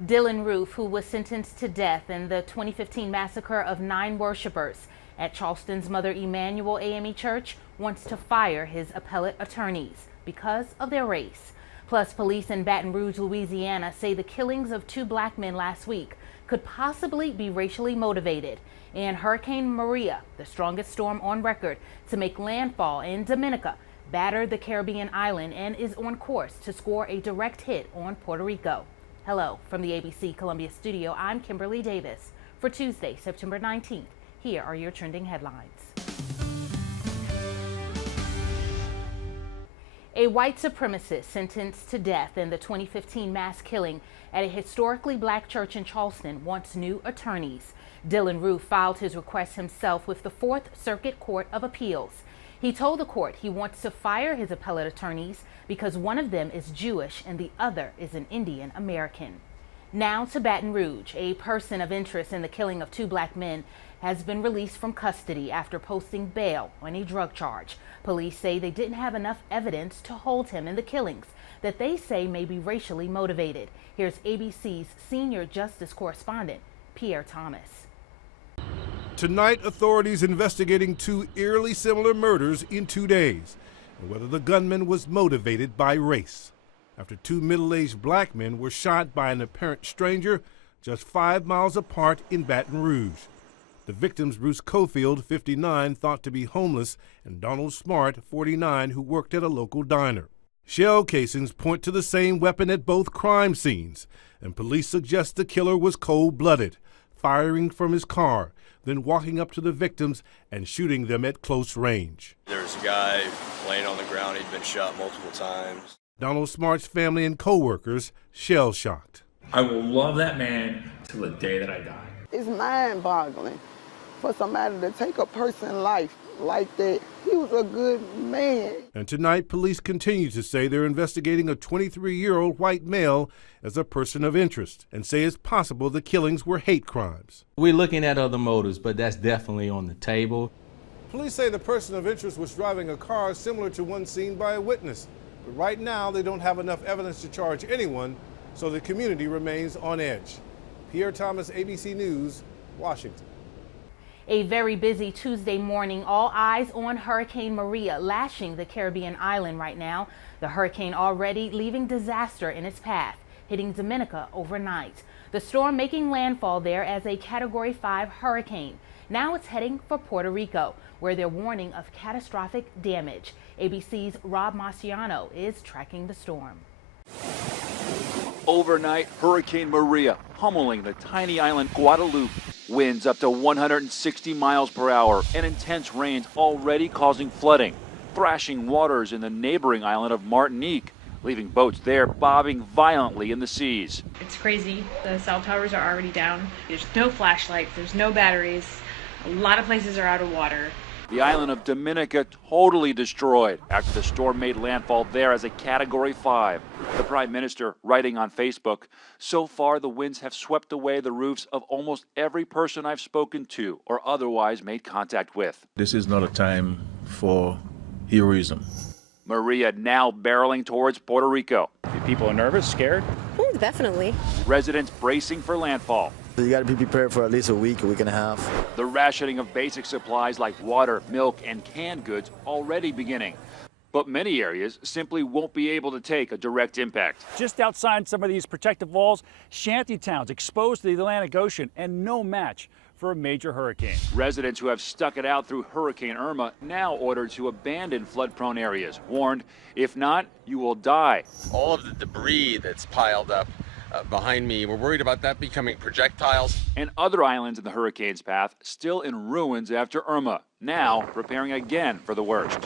Dylan Roof, who was sentenced to death in the 2015 massacre of 9 worshipers at Charleston's Mother Emanuel AME Church, wants to fire his appellate attorneys because of their race. Plus, police in Baton Rouge, Louisiana say the killings of 2 black men last week could possibly be racially motivated. And Hurricane Maria, the strongest storm on record to make landfall in Dominica, battered the Caribbean island and is on course to score a direct hit on Puerto Rico. Hello from the ABC Columbia studio. I'm Kimberlei Davis. For Tuesday, September 19th, here are your trending headlines. A white supremacist sentenced to death in the 2015 mass killing at a historically black church in Charleston wants new attorneys. Dylan Roof filed his request himself with the 4th Circuit Court of Appeals. He told the court he wants to fire his appellate attorneys because one of them is Jewish and the other is an Indian American. Now to Baton Rouge. A person of interest in the killing of 2 black men has been released from custody after posting bail on a drug charge. Police say they didn't have enough evidence to hold him in the killings that they say may be racially motivated. Here's ABC's senior justice correspondent, Pierre Thomas. Tonight, authorities investigating 2 eerily similar murders in 2 days, and whether the gunman was motivated by race. After 2 middle-aged black men were shot by an apparent stranger just 5 miles apart in Baton Rouge. The victims, Bruce Cofield, 59, thought to be homeless, and Donald Smart, 49, who worked at a local diner. Shell casings point to the same weapon at both crime scenes, and police suggest the killer was cold-blooded, firing from his car, then walking up to the victims and shooting them at close range. There's a guy laying on the ground. He'd been shot multiple times. Donald Smart's family and co-workers shell-shocked. I will love that man till the day that I die. It's mind-boggling for somebody to take a person's life like that. He was a good man. And tonight, police continue to say they're investigating a 23-year-old white male as a person of interest and say it's possible the killings were hate crimes. We're looking at other motives, but that's definitely on the table. Police say the person of interest was driving a car similar to one seen by a witness. But right now, they don't have enough evidence to charge anyone, so the community remains on edge. Pierre Thomas, ABC News, Washington. A very busy Tuesday morning, all eyes on Hurricane Maria lashing the Caribbean island right now. The hurricane already leaving disaster in its path, hitting Dominica overnight. The storm making landfall there as a Category 5 hurricane. Now it's heading for Puerto Rico, where they're warning of catastrophic damage. ABC's Rob Marciano is tracking the storm. Overnight, Hurricane Maria pummeling the tiny island Guadalupe. Winds up to 160 miles per hour and intense rains already causing flooding. Thrashing waters in the neighboring island of Martinique, leaving boats there bobbing violently in the seas. It's crazy. The cell towers are already down. There's no flashlights, there's no batteries. A lot of places are out of water. The island of Dominica totally destroyed after the storm made landfall there as a Category 5. The Prime Minister writing on Facebook, "So far the winds have swept away the roofs of almost every person I've spoken to or otherwise made contact with." This is not a time for heroism. Maria now barreling towards Puerto Rico. People are nervous, scared? Definitely. Residents bracing for landfall. You got to be prepared for at least a week and a half. The rationing of basic supplies like water, milk, and canned goods already beginning. But many areas simply won't be able to take a direct impact. Just outside some of these protective walls, shanty towns exposed to the Atlantic Ocean and no match for a major hurricane. Residents who have stuck it out through Hurricane Irma now ordered to abandon flood-prone areas, warned, if not, you will die. All of the debris that's piled up behind me, we're worried about that becoming projectiles. And other islands in the hurricane's path still in ruins after Irma, now preparing again for the worst.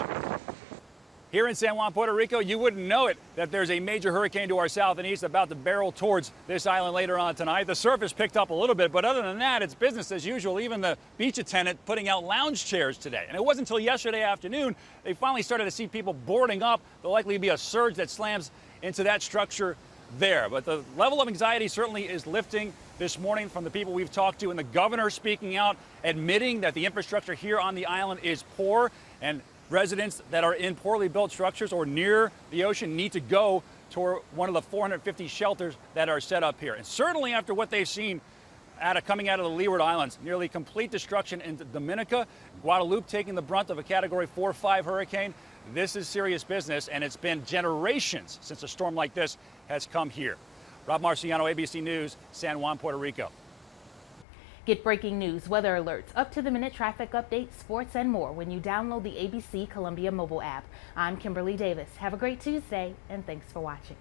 Here in San Juan, Puerto Rico, you wouldn't know it that there's a major hurricane to our south and east about to barrel towards this island later on tonight. The surface picked up a little bit, but other than that, it's business as usual. Even the beach attendant putting out lounge chairs today. And it wasn't until yesterday afternoon they finally started to see people boarding up. There'll likely be a surge that slams into that structure there. But the level of anxiety certainly is lifting this morning from the people we've talked to, and the governor speaking out, admitting that the infrastructure here on the island is poor, and residents that are in poorly built structures or near the ocean need to go tour one of the 450 shelters that are set up here. And certainly after what they've seen coming out of the Leeward Islands, nearly complete destruction in Dominica, Guadeloupe taking the brunt of a Category 4 or 5 hurricane. This is serious business, and it's been generations since a storm like this has come here. Rob Marciano, ABC News, San Juan, Puerto Rico. Get breaking news, weather alerts, up-to-the-minute traffic updates, sports, and more when you download the ABC Columbia mobile app. I'm Kimberlei Davis. Have a great Tuesday, and thanks for watching.